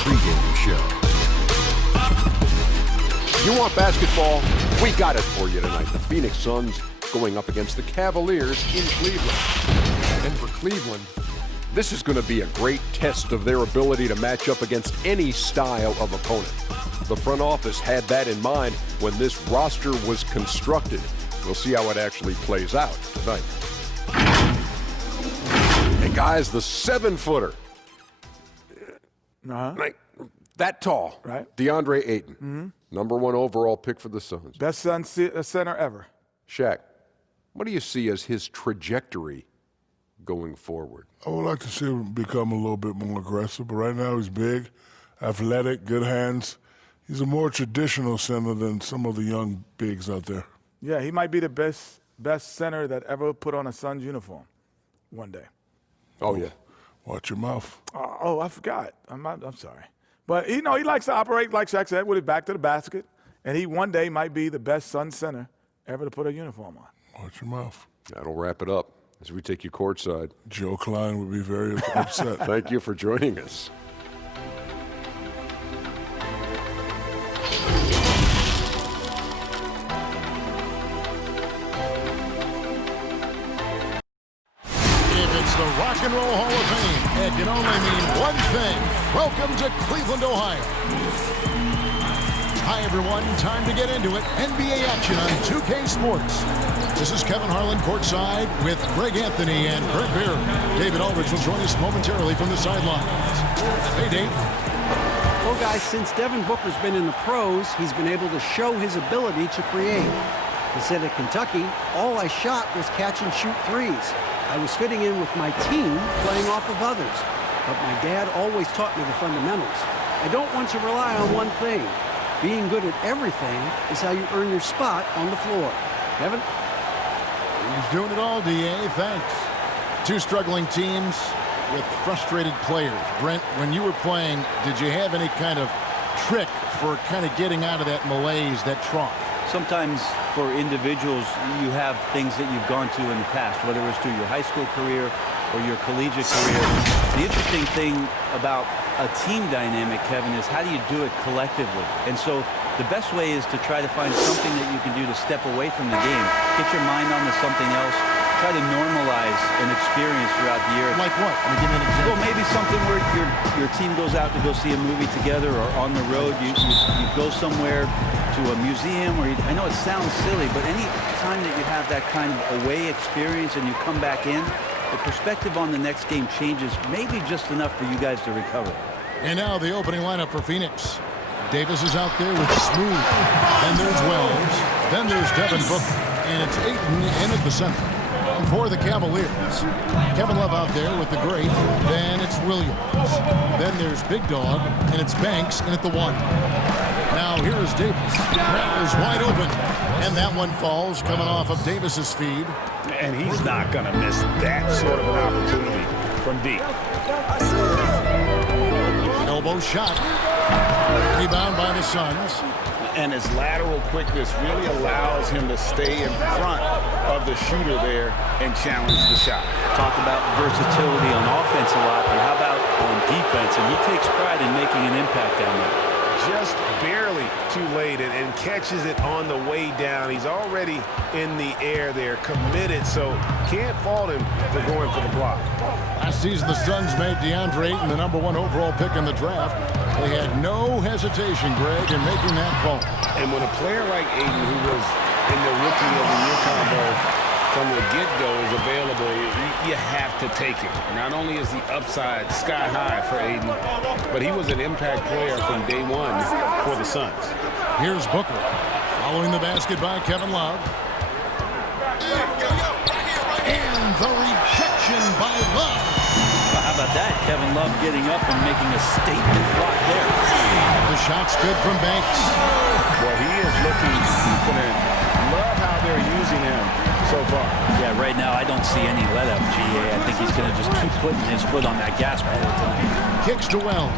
pregame show. You want basketball? We got it for you tonight. The Phoenix Suns going up against the Cavaliers in Cleveland. And for Cleveland, this is going to be a great test of their ability to match up against any style of opponent. The front office had that in mind when this roster was constructed. We'll see how it actually plays out tonight. Hey guys, the 7-footer. Like, that tall. Right. DeAndre Ayton. #1 overall pick for the Suns. Best center ever. Shaq, what do you see as his trajectory going forward? I would like to see him become a little bit more aggressive, but right now he's big, athletic, good hands. He's a more traditional center than some of the young bigs out there. Yeah, he might be the best center that ever put on a Suns uniform one day. Oh, yeah. Watch your mouth. I forgot. I'm sorry. But, he likes to operate, like Shaq said, with his back to the basket. And he one day might be the best Suns center ever to put a uniform on. Watch your mouth. That'll wrap it up as we take you courtside. Joe Klein would be very upset. Thank you for joining us. The Rock and Roll Hall of Fame. It can only mean one thing. Welcome to Cleveland, Ohio. Hi, everyone. Time to get into it. NBA action on 2K Sports. This is Kevin Harlan courtside with Greg Anthony and Greg Beard. David Aldridge will join us momentarily from the sidelines. Hey, Dave. Well, guys, since Devin Booker's been in the pros, he's been able to show his ability to create. He said at Kentucky, all I shot was catch and shoot threes. I was fitting in with my team, playing off of others. But my dad always taught me the fundamentals. I don't want to rely on one thing. Being good at everything is how you earn your spot on the floor. Kevin? He's doing it all, D.A. Thanks. Two struggling teams with frustrated players. Brent, when you were playing, did you have any kind of trick for kind of getting out of that malaise, that trough? Sometimes for individuals, you have things that you've gone to in the past, whether it was through your high school career or your collegiate career. The interesting thing about a team dynamic, Kevin, is how do you do it collectively? And so the best way is to try to find something that you can do to step away from the game. Get your mind onto something else. Try to normalize an experience throughout the year. Like what? Let me give you an example. Well, maybe something where your team goes out to go see a movie together, or on the road you go somewhere to a museum, or I know it sounds silly, but any time that you have that kind of away experience and you come back in, the perspective on the next game changes maybe just enough for you guys to recover. And now the opening lineup for Phoenix. Davis is out there with Smooth. Then there's Wells. Then there's Devin Booker. And it's Ayton in at the center. And for the Cavaliers, Kevin Love out there with the great. Then it's Williams. Then there's Big Dog. And it's Banks in at the 1. Now here is Davis. Is wide open. And that one falls coming off of Davis's feed. And he's not going to miss that sort of an opportunity from deep. Elbow shot. Rebound by the Suns. And his lateral quickness really allows him to stay in front of the shooter there and challenge the shot. Talk about versatility on offense a lot, but how about on defense? And he takes pride in making an impact down there. Just barely too late and catches it on the way down. He's already in the air there, committed, so can't fault him for going for the block. Last season, the Suns made DeAndre Ayton the #1 overall pick in the draft. They had no hesitation, Greg, in making that call. And when a player like Ayton, who was in the Rookie of the Year combo from the get-go, is available, you have to take it. Not only is the upside sky high for Ayton, but he was an impact player from day one for the Suns. Here's Booker, following the basket by Kevin Love. And the rejection by Love. Well, how about that? Kevin Love getting up and making a statement block there. The shot's good from Banks. Well, he is looking confident. Love how they're using him so far. Yeah, right now I don't see any let up, GA. I think he's going to just keep putting his foot on that gas pedal tonight. Kicks to Wells.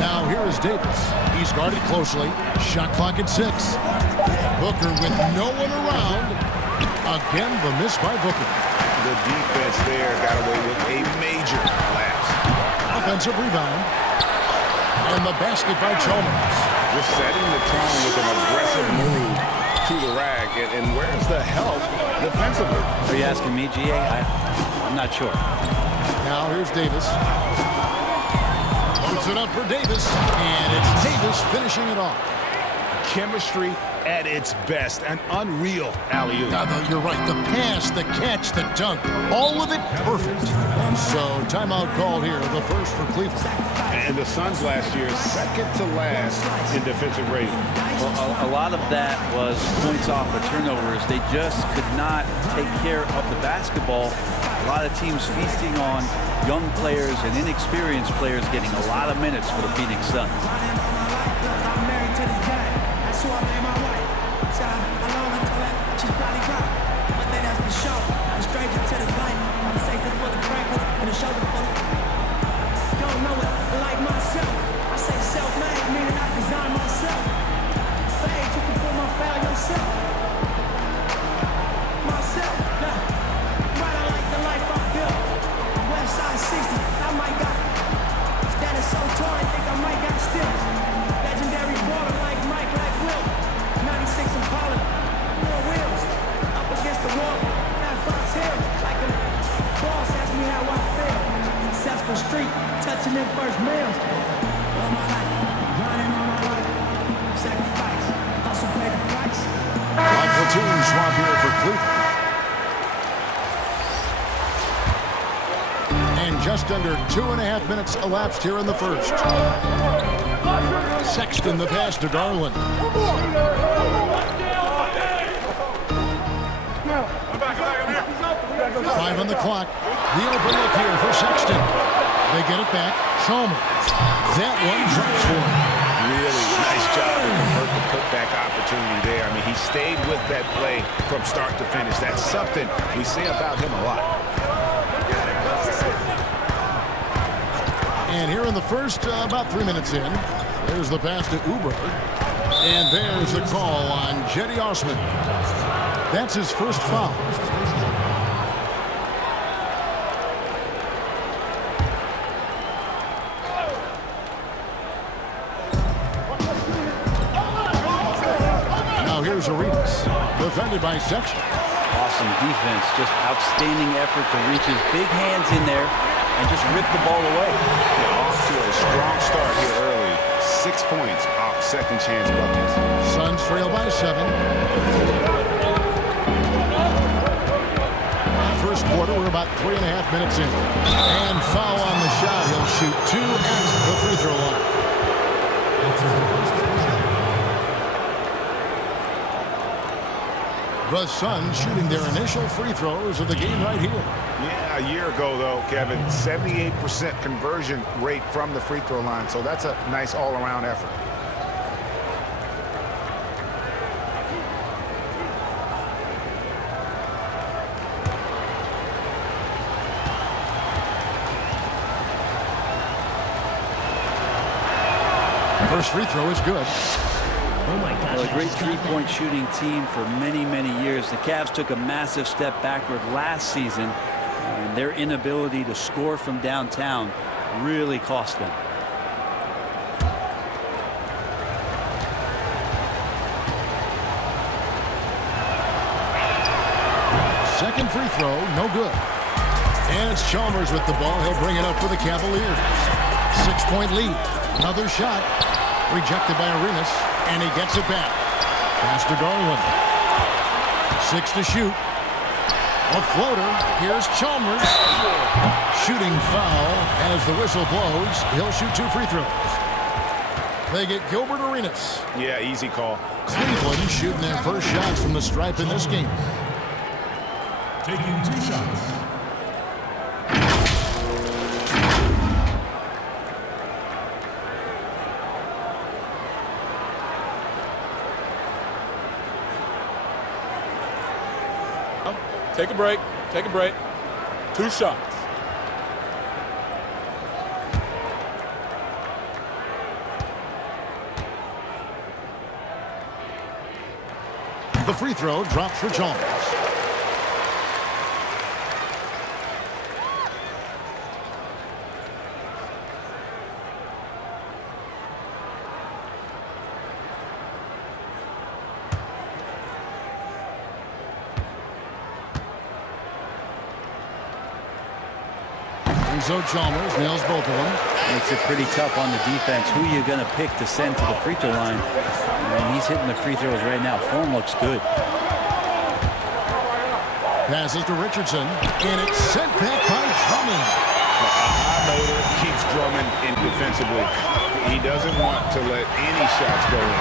Now here is Davis. He's guarded closely. Shot clock at 6. Booker with no one around. Again, the miss by Booker. The defense there got away with a major Offensive rebound. And the basket by Chalmers. Just setting the tone with an aggressive move to the rack. And where's the help defensively? Are you asking me, GA? I'm not sure. Now here's Davis. Puts it up for Davis. And it's Davis finishing it off. Chemistry at its best. An unreal alley-oop. Now, though, you're right. The pass, the catch, the dunk, all of it perfect. So timeout called here, the first for Cleveland. And the Suns last year, second to last in defensive rating. Well, a lot of that was points off of turnovers. They just could not take care of the basketball. A lot of teams feasting on young players and inexperienced players getting a lot of minutes for the Phoenix Suns. So I blame my wife. So I alone until that she's probably right. One thing that's for sure, I'm a stranger to this life. I'm a safe full of crackers and a shoulder full of. Don't know it like myself. I say self-made, meaning I design myself. Fade, you can pull my foul yourself. Myself, nah. Right, I like the life I built. West side 60, I might got. Status so torn, think I might got stills. Legendary baller like Mike, like Will. 96 Impala, more wheels. Up against the wall, not Fox Hill. Like a boss asked me how I feel. Successful street, touching them first meals. All my life, grinding all my life. Sacrifice, hustle pay the price. One platoon swap here for Cleveland. And just under 2.5 minutes elapsed here in the first. Sexton the pass to Garland. 5 on the clock. The open look here for Sexton. They get it back. Chalmers. That one drops for him. Really nice job to convert the putback opportunity there. I mean, he stayed with that play from start to finish. That's something we say about him a lot. And here in the first, about 3 minutes in, there's the pass to Uber. And there's the call on Jetty Osman. That's his first foul. Now here's Arenas, defended by Sexton. Awesome defense, just outstanding effort to reach his big hands in there and just rip the ball away. Off to a strong start here early. 6 points off second chance buckets. Suns trail by 7. First quarter, we're about 3.5 minutes in. And foul on the shot. He'll shoot 2 at the free throw line. The Suns shooting their initial free throws of the game right here. Yeah, a year ago, though, Kevin, 78% conversion rate from the free throw line. So that's a nice all-around effort. First free throw is good. Well, a great three-point shooting team for many, many years. The Cavs took a massive step backward last season, and their inability to score from downtown really cost them. Second free throw, no good. And it's Chalmers with the ball. He'll bring it up for the Cavaliers. 6-point lead. Another shot. Rejected by Arenas. And he gets it back. Pass to Garland. 6 to shoot. A floater. Here's Chalmers. Shooting foul as the whistle blows. He'll shoot 2 free throws. They get Gilbert Arenas. Yeah, easy call. Cleveland shooting their first shots from the stripe in this game. Taking 2 shots. Take a break. Take a break. 2 shots. The free throw drops for Chalmers. And so Chalmers nails both of them. Makes it pretty tough on the defense. Who you going to pick to send to the free throw line? I mean, he's hitting the free throws right now. Form looks good. Passes to Richardson, and it's sent back by Drummond. A high motor keeps Drummond in defensively. He doesn't want to let any shots go in.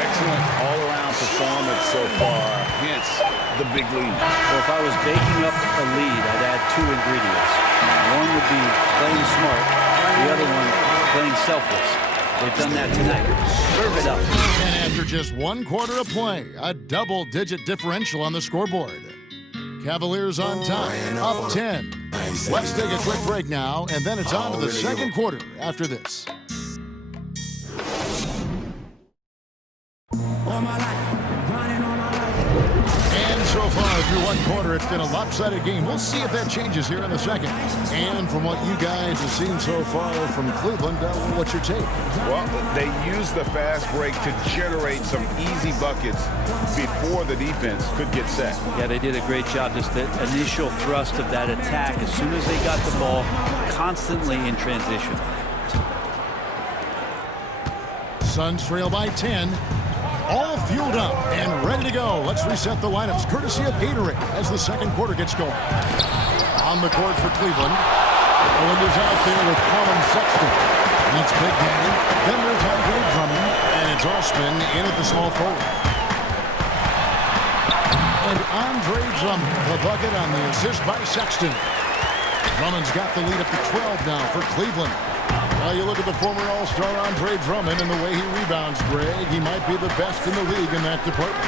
Excellent all-around performance so far, hence the big lead. Well, if I was baking up a lead, I'd add 2 ingredients. One would be playing smart. The other one, playing selfless. They've done that tonight. Serve it up. And after just 1 quarter of play, a double-digit differential on the scoreboard. Cavaliers on top, up 10. Let's take a quick break now, and then it's on to the second quarter after this. And so far through 1 quarter, it's been a lopsided game. We'll see if that changes here in the second. And from what you guys have seen so far from Cleveland, what's your take? Well, they used the fast break to generate some easy buckets before the defense could get set. Yeah, they did a great job. Just the initial thrust of that attack, as soon as they got the ball, constantly in transition. Suns trail by 10. All fueled up and ready to go. Let's reset the lineups, courtesy of Gatorade, as the second quarter gets going. On the court for Cleveland. Owen is out there with Colin Sexton. And it's Big Daddy. Then there's Andre Drummond. And it's Osman in at the small forward. And Andre Drummond, the bucket on the assist by Sexton. Drummond's got the lead up to 12 now for Cleveland. Now you look at the former All-Star Andre Drummond and the way he rebounds, Greg. He might be the best in the league in that department.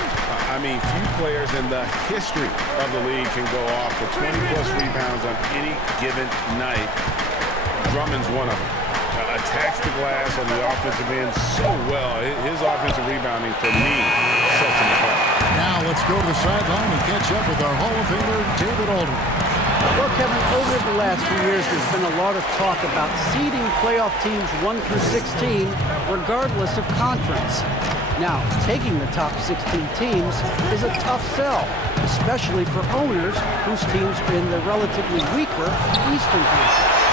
I mean, few players in the history of the league can go off for 20-plus rebounds on any given night. Drummond's one of them. Attacks the glass on the offensive end so well. His offensive rebounding, for me, sets him apart. Now let's go to the sideline and catch up with our Hall of Famer, David Aldridge. Well, Kevin, over the last few years, there's been a lot of talk about seeding playoff teams 1 through 16, regardless of conference. Now, taking the top 16 teams is a tough sell, especially for owners whose teams are in the relatively weaker Eastern Conference.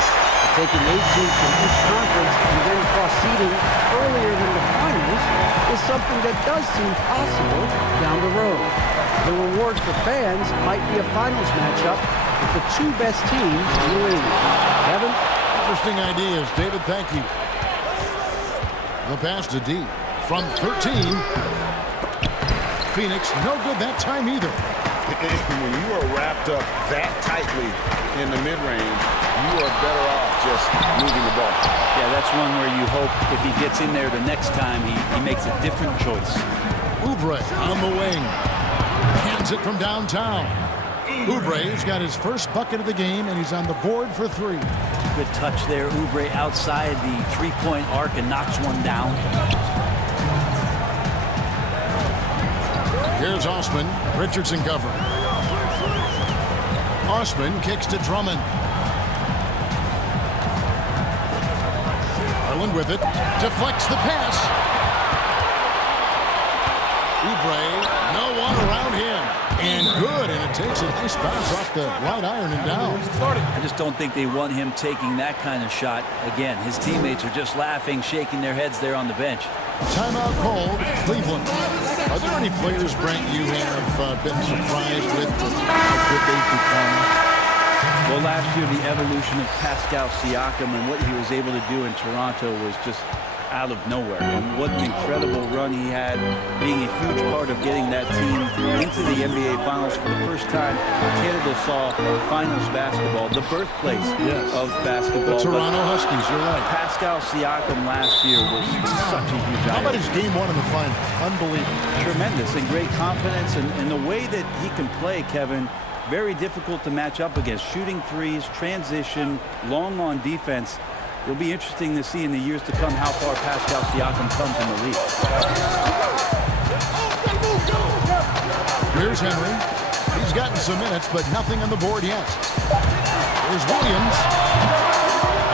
Taking 8 teams from each conference and then cross-seeding earlier than the finals is something that does seem possible down the road. The reward for fans might be a finals matchup with the 2 best teams in the league. Devin? Interesting ideas, David. Thank you. The pass to D. From 13. Phoenix, no good that time either. When you are wrapped up that tightly in the mid-range, you are better off just moving the ball. Yeah, that's one where you hope if he gets in there the next time, he makes a different choice. Oubre on the wing. Hands it from downtown. Oubre's got his first bucket of the game, and he's on the board for 3. Good touch there. Oubre outside the 3-point arc and knocks one down. Here's Osman. Richardson cover. Osman kicks to Drummond. Garland with it. Deflects the pass. Oubre, no one around him. And good, and it takes a nice bounce off the right iron and down. I just don't think they want him taking that kind of shot. Again, his teammates are just laughing, shaking their heads there on the bench. Timeout called, Cleveland. Are there any players, Brent, you have been surprised with how good they've become? Well, last year, the evolution of Pascal Siakam and what he was able to do in Toronto was just out of nowhere. And what an incredible run he had, being a huge part of getting that team into the NBA Finals for the first time. Canada saw finals basketball, the birthplace of basketball. The Toronto Huskies, you're right. Pascal Siakam last year was such a huge How about item. his game 1 in the final? Unbelievable. Tremendous and great confidence, and the way that he can play, Kevin, very difficult to match up against. Shooting threes, transition, long on defense. It'll be interesting to see in the years to come how far Pascal Siakam comes in the league. Here's Henry. He's gotten some minutes, but nothing on the board yet. Here's Williams.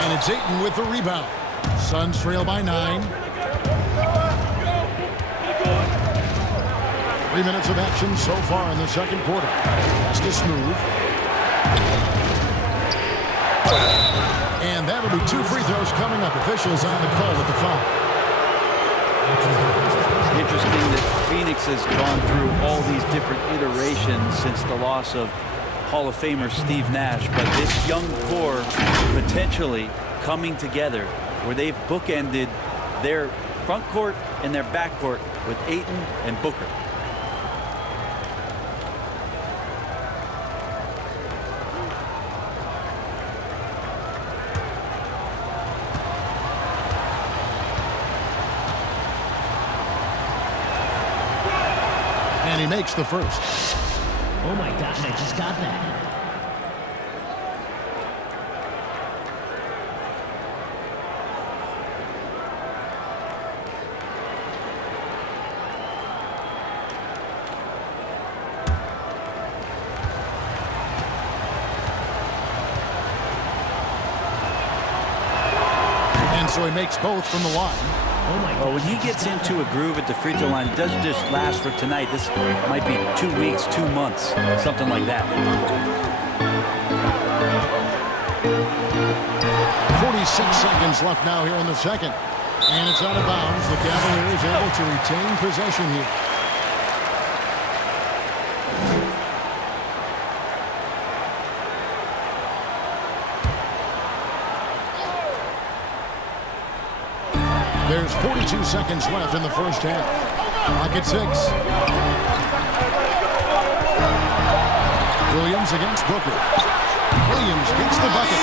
And it's Ayton with the rebound. Suns trail by 9. 3 minutes of action so far in the second quarter. Pass to Smooth. That'll be 2 free throws coming up. Officials on the call with the foul. It's interesting that Phoenix has gone through all these different iterations since the loss of Hall of Famer Steve Nash, but this young core potentially coming together where they've bookended their front court and their back court with Ayton and Booker. And he makes the first. Oh my gosh, I just got that. And so he makes both from the line. Oh my Well, when gosh, he I gets just got into a groove at the free throw line, it doesn't just last for tonight. This might be 2 weeks, 2 months, something like that. 46 seconds left now here in the second. And it's out of bounds. The Cavaliers able to retain possession here. There's 42 seconds left in the first half. Clock at 6. Williams against Booker. Williams gets the bucket.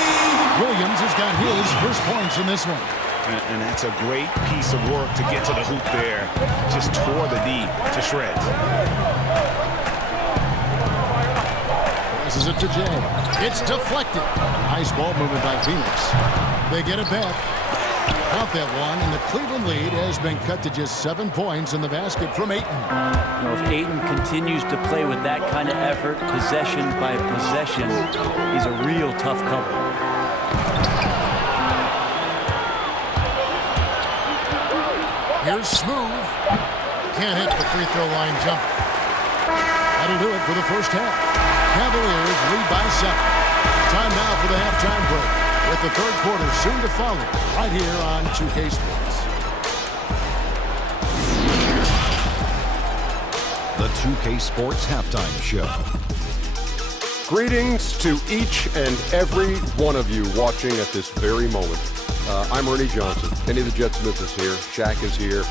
Williams has got his first points in this one. And that's a great piece of work to get to the hoop there. Just tore the D to shreds. Passes it to Jay. It's deflected. Nice ball movement by Phoenix. They get it back. Out that one, and the Cleveland lead has been cut to just 7 points in the basket from Ayton. You know, if Ayton continues to play with that kind of effort, possession by possession, he's a real tough cover. Here's Smooth. Can't hit the free throw line jump. That'll do it for the first half. Cavaliers lead by 7. Time now for the halftime break, with the third quarter soon to follow, right here on 2K Sports. The 2K Sports Halftime Show. Greetings to each and every one of you watching at this very moment. I'm Ernie Johnson. Kenny the Jet Smith is here. Shaq is here.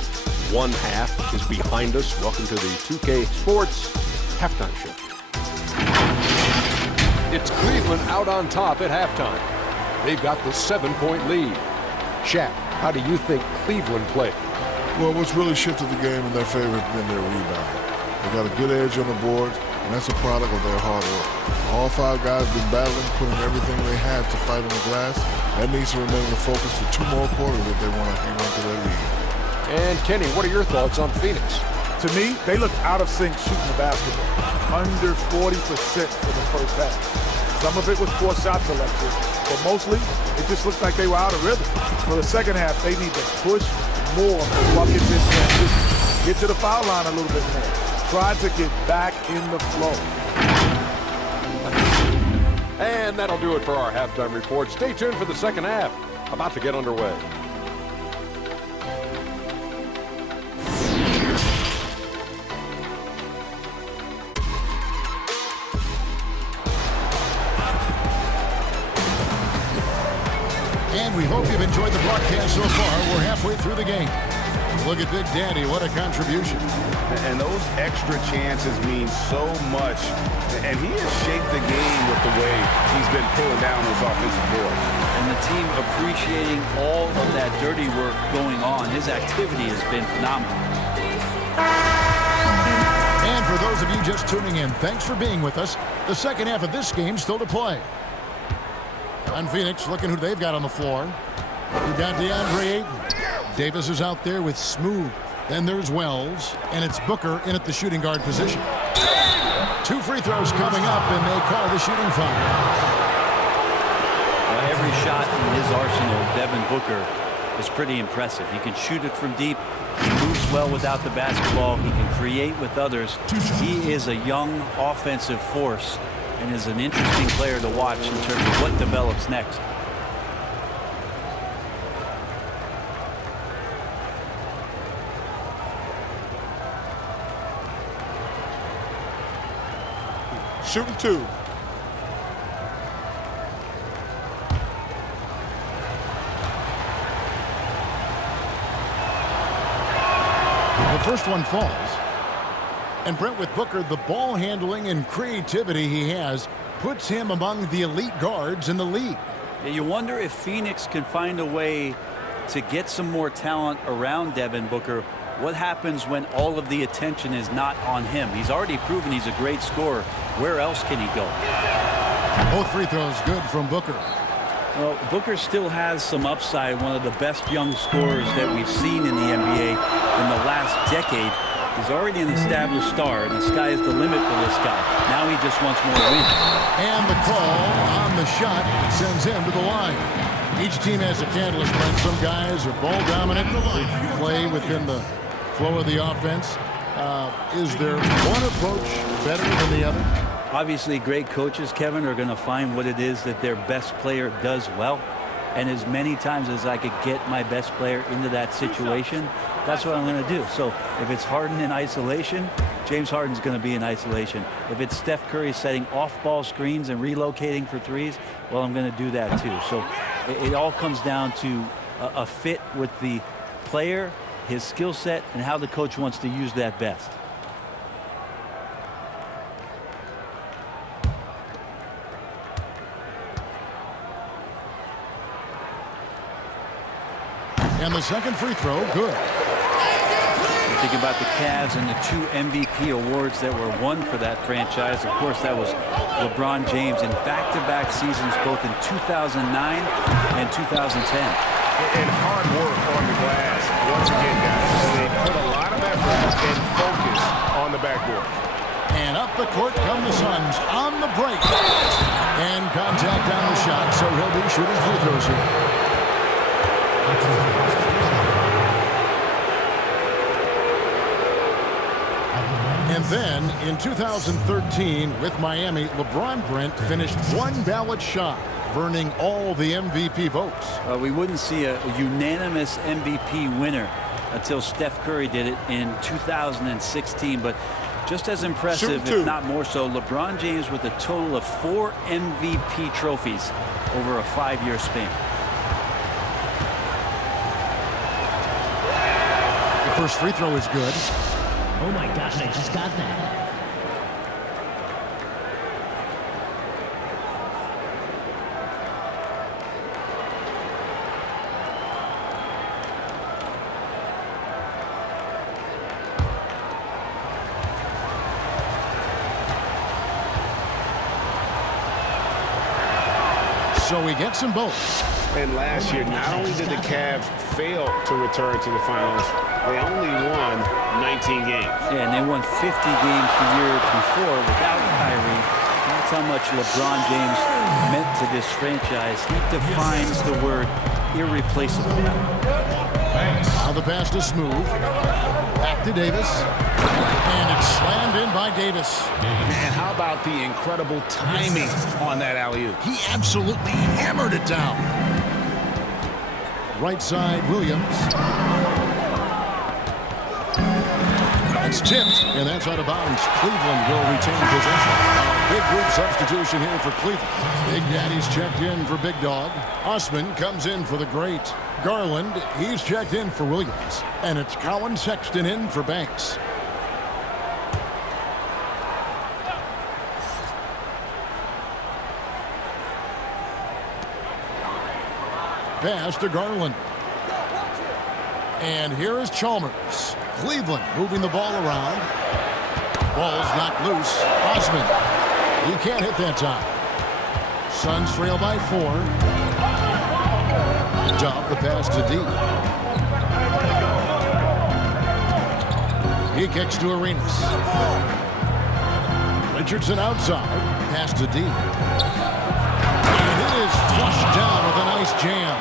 One half is behind us. Welcome to the 2K Sports Halftime Show. It's Cleveland out on top at halftime. They've got the 7-point lead. Shaq, how do you think Cleveland played? Well, what's really shifted the game in their favor has been their rebounding. They got a good edge on the board, and that's a product of their hard work. All 5 guys have been battling, putting everything they have to fight on the glass. That needs to remain the focus for 2 more quarters if they want to hang on to their lead. And Kenny, what are your thoughts on Phoenix? To me, they look out of sync shooting the basketball. Under 40% for the first half. Some of it was poor shot selection, but mostly it just looked like they were out of rhythm. For the second half, they need to push more for buckets in transition. Get to the foul line a little bit more. Try to get back in the flow. And that'll do it for our halftime report. Stay tuned for the second half. About to get underway. And we hope you've enjoyed the broadcast so far. We're halfway through the game. Look at Big Daddy. What a contribution. And those extra chances mean so much. And he has shaped the game with the way he's been pulling down those offensive boards. And the team appreciating all of that dirty work going on. His activity has been phenomenal. And for those of you just tuning in, thanks for being with us. The second half of this game still to play. On Phoenix, looking who they've got on the floor. We've got DeAndre Ayton. Davis is out there with Smooth. Then there's Wells, and it's Booker in at the shooting guard position. 2 free throws coming up, and they call the shooting foul. Every shot in his arsenal, Devin Booker, is pretty impressive. He can shoot it from deep. He moves well without the basketball. He can create with others. He is a young offensive force and is an interesting player to watch in terms of what develops next. Shooting 2. The first one falls. And Brentwood Booker, the ball handling and creativity he has puts him among the elite guards in the league. Yeah, you wonder if Phoenix can find a way to get some more talent around Devin Booker. What happens when all of the attention is not on him? He's already proven he's a great scorer. Where else can he go? Both free throws good from Booker. Well, Booker still has some upside, one of the best young scorers that we've seen in the NBA in the last decade. He's already an established star, and the sky is the limit for this guy. Now he just wants more wins. And the call on the shot sends him to the line. Each team has a catalyst, Brent. Some guys are ball dominant, they play within the flow of the offense. Is there one approach better than the other? Obviously, great coaches, Kevin, are going to find what it is that their best player does well. And as many times as I could get my best player into that situation, that's what I'm going to do. So if it's Harden in isolation, James Harden's going to be in isolation. If it's Steph Curry setting off-ball screens and relocating for threes, well, I'm going to do that too. So it all comes down to a fit with the player, his skill set, and how the coach wants to use that best. And the second free throw, good. Think about the Cavs and the 2 MVP awards that were won for that franchise. Of course, that was LeBron James in back-to-back seasons, both in 2009 and 2010. And hard work on the glass. Once again, guys, they put a lot of effort and focus on the backboard. And up the court come the Suns on the break. And contact on the shot, so he'll be shooting free throws here. And then in 2013 with Miami, LeBron Brent finished one ballot shy, burning all the MVP votes. We wouldn't see a unanimous MVP winner until Steph Curry did it in 2016. But just as impressive, if not more so, LeBron James with a total of 4 MVP trophies over a 5-year span. The first free throw is good. Oh my gosh, I just got that. So he ggets them both. And last year, not only did the Cavs fail to return to the finals, they only won 19 games. Yeah, and they won 50 games the year before without Kyrie. That's how much LeBron James meant to this franchise. He defines the word irreplaceable. Now the pass to Smooth. Back to Davis. And it's slammed in by Davis. And how about the incredible timing on that alley-oop? He absolutely hammered it down. Right side, Williams. It's tipped, and that's out of bounds. Cleveland will retain possession. Big group substitution here for Cleveland. Big Daddy's checked in for Big Dog. Osman comes in for the great. Garland, he's checked in for Williams. And it's Colin Sexton in for Banks. Pass to Garland. And here is Chalmers. Cleveland moving the ball around. Ball's knocked loose. Osman. He can't hit that time. Suns trail by 4. Dub the pass to D. He kicks to Arenas. Richardson outside. Pass to D. And it is flushed down with a nice jam.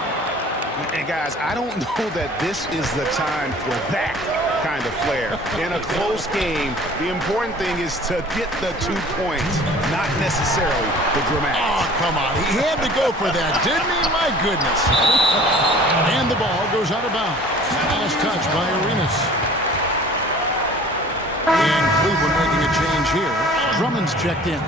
And guys, I don't know that this is the time for that kind of flair. In a close game, the important thing is to get the 2 points, not necessarily the dramatics. Oh, come on. He had to go for that, didn't he? My goodness. And the ball goes out of bounds. Last touch by Arenas. And Cleveland making a change here. Drummond's checked in.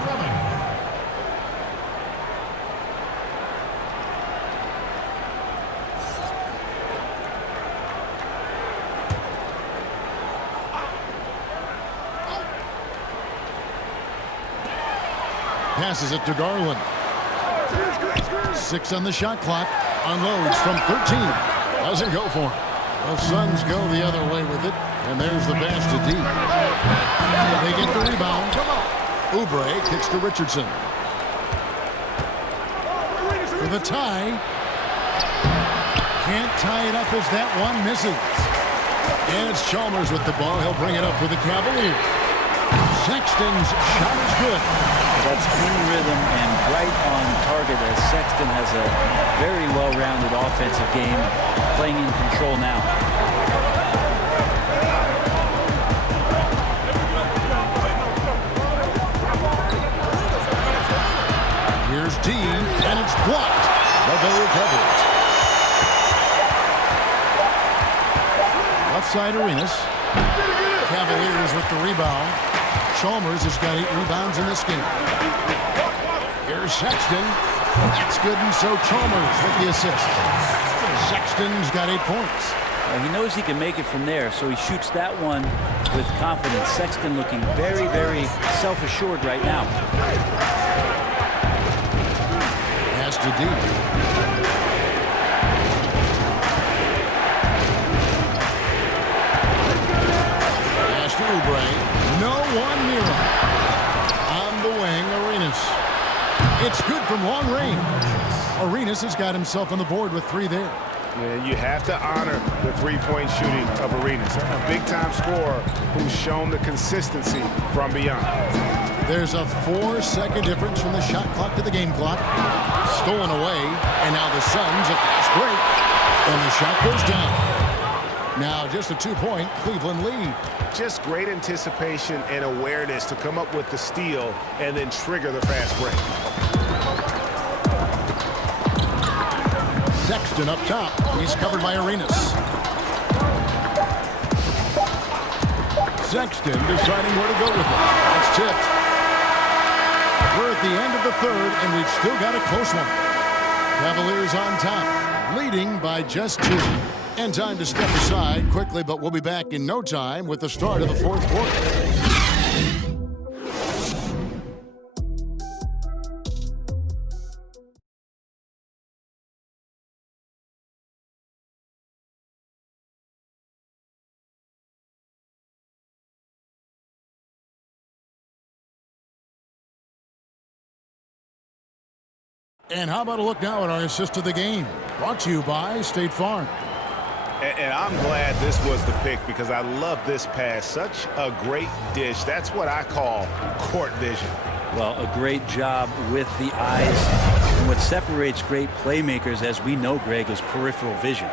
Passes it to Garland. 6 on the shot clock. Unloads from 13. Doesn't go for it. The Suns go the other way with it. And there's the pass to D. They get the rebound. Oubre kicks to Richardson. For the tie. Can't tie it up as that one misses. And it's Chalmers with the ball. He'll bring it up for the Cavaliers. Sexton's shot is good. That's in rhythm and right on target as Sexton has a very well-rounded offensive game, playing in control now. Here's D, and it's blocked, but they recover it. Left side Arenas. Cavaliers with the rebound. Chalmers has got 8 rebounds in this game. Here's Sexton. That's good, and so Chalmers with the assist. Sexton's got 8 points. He knows he can make it from there, so he shoots that one with confidence. Sexton looking very, very self-assured right now. Pass to D. Pass to Oubre. No one near him. On the wing, Arenas. It's good from long range. Arenas has got himself on the board with 3 there. Yeah, you have to honor the three-point shooting of Arenas. A big-time scorer who's shown the consistency from beyond. There's a 4-second difference from the shot clock to the game clock. Stolen away, and now the Suns a fast break. And the shot goes down. Now just a 2-point Cleveland lead. Just great anticipation and awareness to come up with the steal and then trigger the fast break. Sexton up top. He's covered by Arenas. Sexton deciding where to go with it. That's tipped. We're at the end of the third, and we've still got a close one. Cavaliers on top, leading by just 2. And time to step aside quickly, but we'll be back in no time with the start of the 4th quarter. And how about a look now at our assist of the game? Brought to you by State Farm. And I'm glad this was the pick because I love this pass. Such a great dish. That's what I call court vision. Well, a great job with the eyes. And what separates great playmakers, as we know, Greg, is peripheral vision.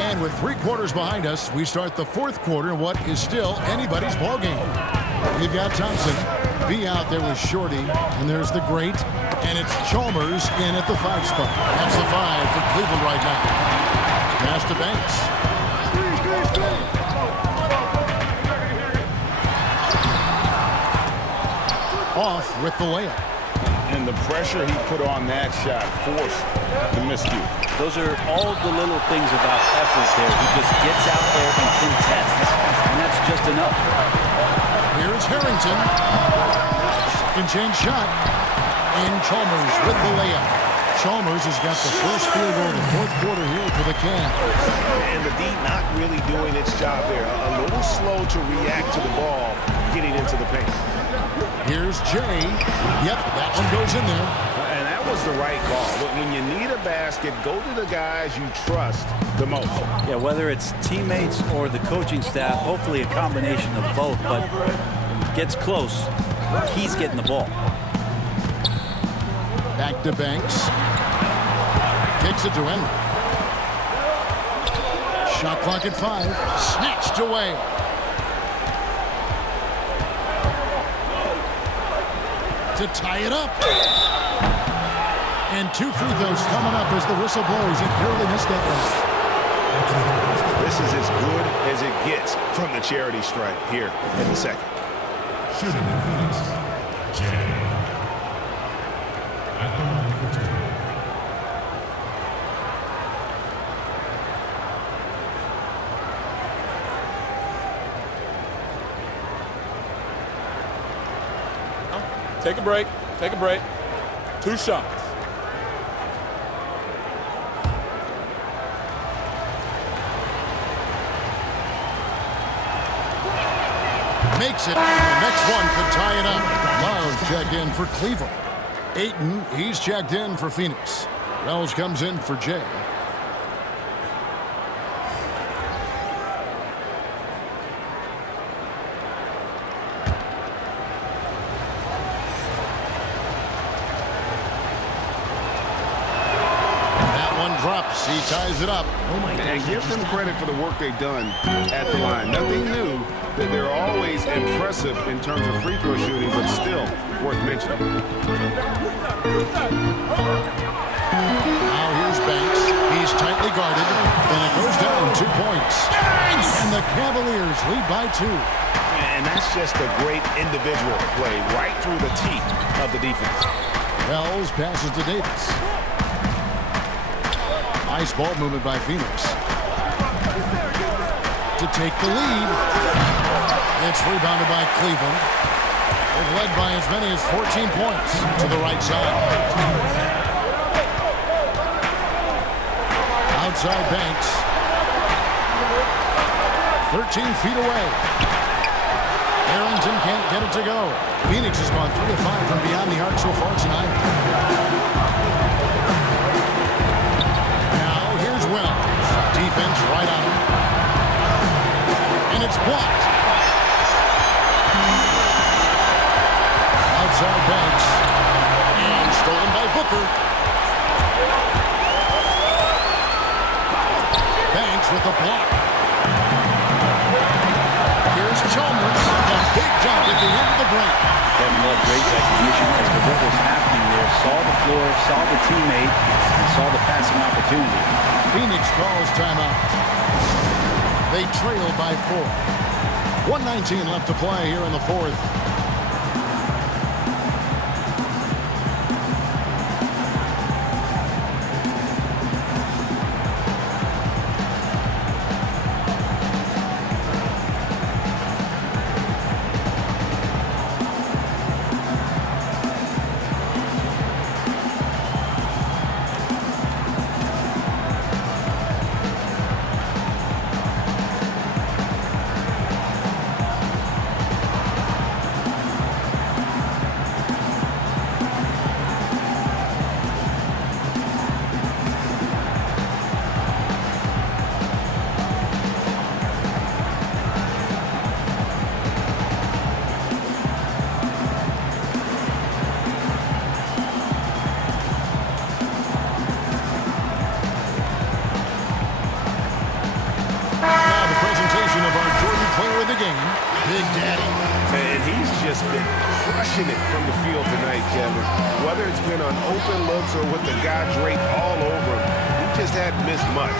And with 3 quarters behind us, we start the 4th quarter in what is still anybody's ball game. You've got Thompson. B out there with Shorty, and there's the great, and it's Chalmers in at the 5 spot. That's the 5 for Cleveland right now. Pass to Banks. Off with the layup. And the pressure he put on that shot forced the miscue. Those are all the little things about effort there. He just gets out there and contests, and that's just enough. Here's Harrington. Second chance shot. And Chalmers with the layup. Chalmers has got the first field goal of the 4th quarter here for the Cavs. And the D not really doing its job there. A little slow to react to the ball getting into the paint. Here's Jay. Yep, that one goes in there. And that was the right call. When you need a basket, go to the guys you trust the most. Yeah, whether it's teammates or the coaching staff, hopefully a combination of both, but gets close, he's getting the ball. Back to Banks. Kicks it to him. Shot clock at 5. Snatched away. To tie it up. And 2 free throws coming up as the whistle blows. He barely missed that one. This is as good as it gets from the charity stripe here in the second. Shooting in Phoenix, Jay. At the line for 2. Take a break. Take a break. 2 shots. Makes it. The next one could tie it up. Love checked in for Cleveland. Ayton, he's checked in for Phoenix. Wells comes in for Jay. Drops. He ties it up. Oh my God. And give them credit for the work they've done at the line. Nothing new. That they're always impressive in terms of free throw shooting, but still worth mentioning. Now here's Banks. He's tightly guarded, and it goes down 2 points. And the Cavaliers lead by 2. And that's just a great individual play right through the teeth of the defense. Wells passes to Davis. Nice ball movement by Phoenix to take the lead. It's rebounded by Cleveland. They've led by as many as 14 points to the right side. Outside Banks. 13 feet away. Arrington can't get it to go. Phoenix has gone 3 of 5 from beyond the arc so far tonight. Wells. Defense right on him. And it's blocked. Outside Banks. And stolen by Booker. Banks with the block. Here's Chalmers. A big jump at the end of the break. Devin Love, great recognition as to what was happening there. Saw the floor, saw the teammate, and saw the passing opportunity. Phoenix calls timeout. They trail by 4. 1:19 left to play here in the 4th. Big Daddy. And he's just been crushing it from the field tonight, Kevin. Whether it's been on open looks or with the guy draped all over him, he just hadn't missed much.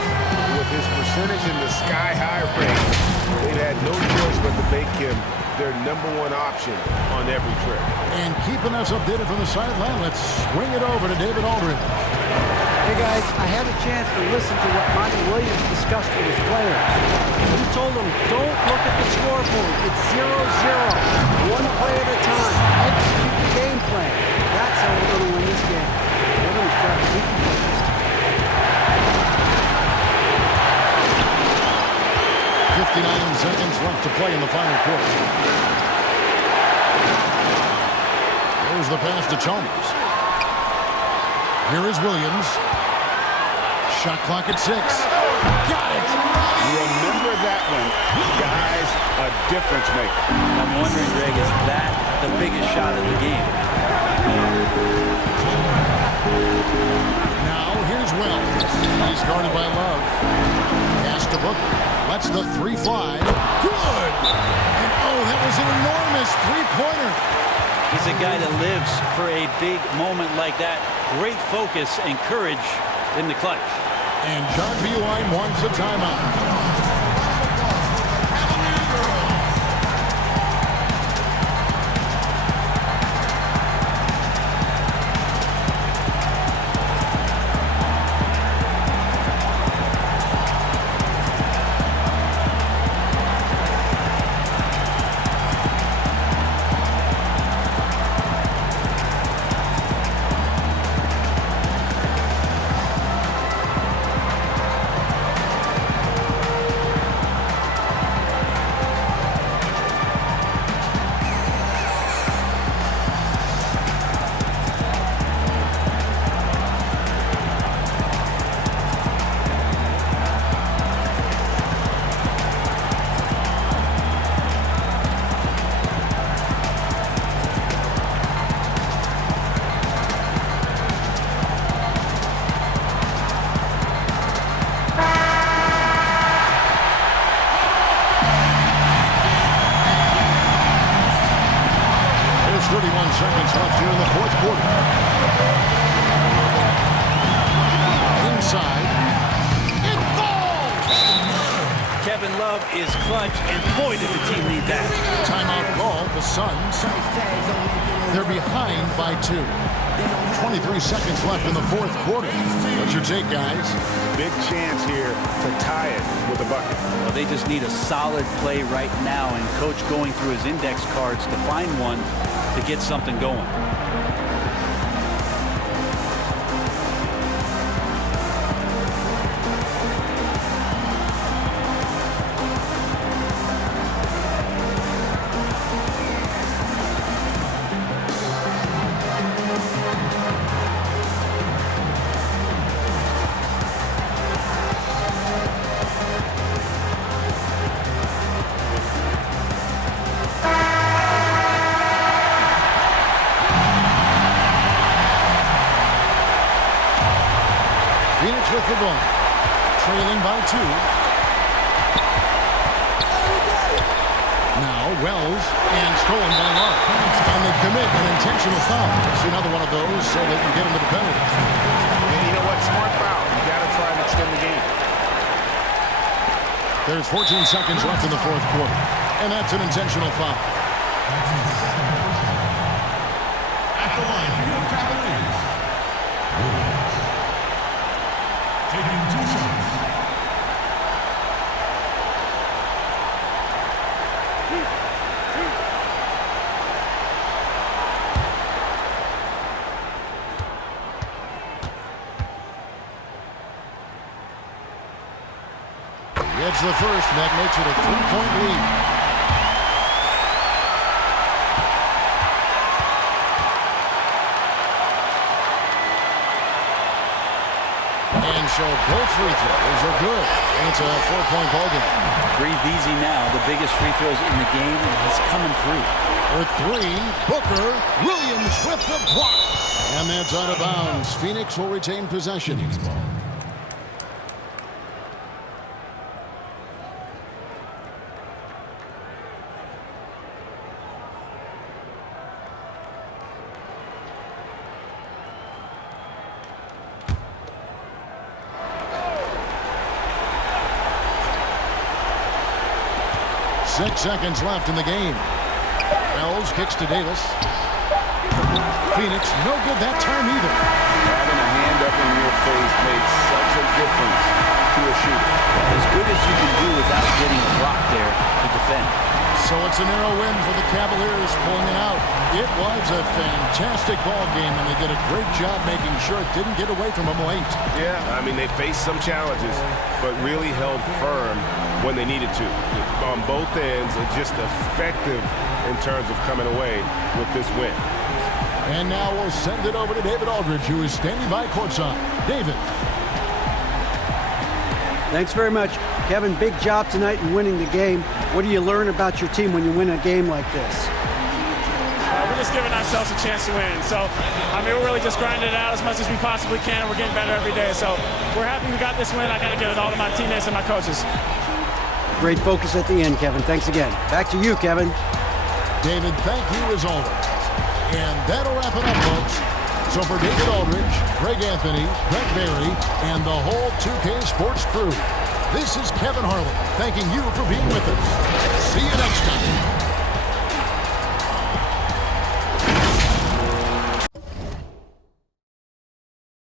With his percentage in the sky-high range, they've had no choice but to make him their #1 option on every trip. And keeping us updated from the sideline, let's swing it over to David Aldridge. Hey guys, I had a chance to listen to what Monty Williams discussed with his players. He told them, don't look at the scoreboard. It's 0-0. One play at a time. Execute the game plan. That's how we're going to win this game. Everyone's trying to keep you focused. 59 seconds left to play in the final quarter. There's the pass to Chalmers. Here is Williams. Shot clock at 6. Got it! Remember that one. Guys, a difference maker. I'm wondering, Greg, is that the biggest shot of the game? Now, here's Wells. He's guarded by Love. Pass to Booker. Lets the 3 fly. Good! And oh, that was an enormous three-pointer. He's a guy that lives for a big moment like that. Great focus and courage in the clutch. And John Beilein wants a timeout. 31 seconds left here in the fourth quarter. Inside. It falls! Kevin Love is clutch, and boy, did the team need that. Timeout called. The Suns. They're behind by 2. 23 seconds left in the fourth quarter. What's your take, guys? Big chance here to tie it with a bucket. Well, they just need a solid play right now, and Coach going through his index cards to find one to get something going. Phoenix with the ball. Trailing by 2. Now Wells, and stolen by Love. And they commit an intentional foul. See another one of those so they can get into the penalty. And you know what? Smart foul. You got to try and extend the game. There's 14 seconds left in the fourth quarter. And that's an intentional foul. At the line, Cleveland Cavaliers. Taking 2 shots. Gets the first, and that makes it a 3-point lead. And so both free throws are good. And it's a 4-point ball game. Breathe easy now. The biggest free throws in the game, and he's coming through. For 3, Booker, Williams with the block. And that's out of bounds. Phoenix will retain possession. Ball. 6 seconds left in the game. Wells kicks to Davis. Phoenix, no good that time either. Having a hand up in your face makes such a difference to a shooter. As good as you can do without getting a block there to defend. So it's a narrow win for the Cavaliers, pulling it out. It was a fantastic ball game, and they did a great job making sure it didn't get away from them late. Yeah, I mean, they faced some challenges, but really held firm when they needed to. On both ends, and just effective in terms of coming away with this win. And now we'll send it over to David Aldridge, who is standing by courtside. David. Thanks very much. Kevin, big job tonight in winning the game. What do you learn about your team when you win a game like this? We're just giving ourselves a chance to win. So, I mean, we're really just grinding it out as much as we possibly can, and we're getting better every day. So, we're happy we got this win. I got to give it all to my teammates and my coaches. Great focus at the end, Kevin. Thanks again. Back to you, Kevin. David, thank you as always. And that'll wrap it up, folks. So for David Aldridge, Greg Anthony, Brett Barry, and the whole 2K Sports crew, this is Kevin Harlan thanking you for being with us. See you next time.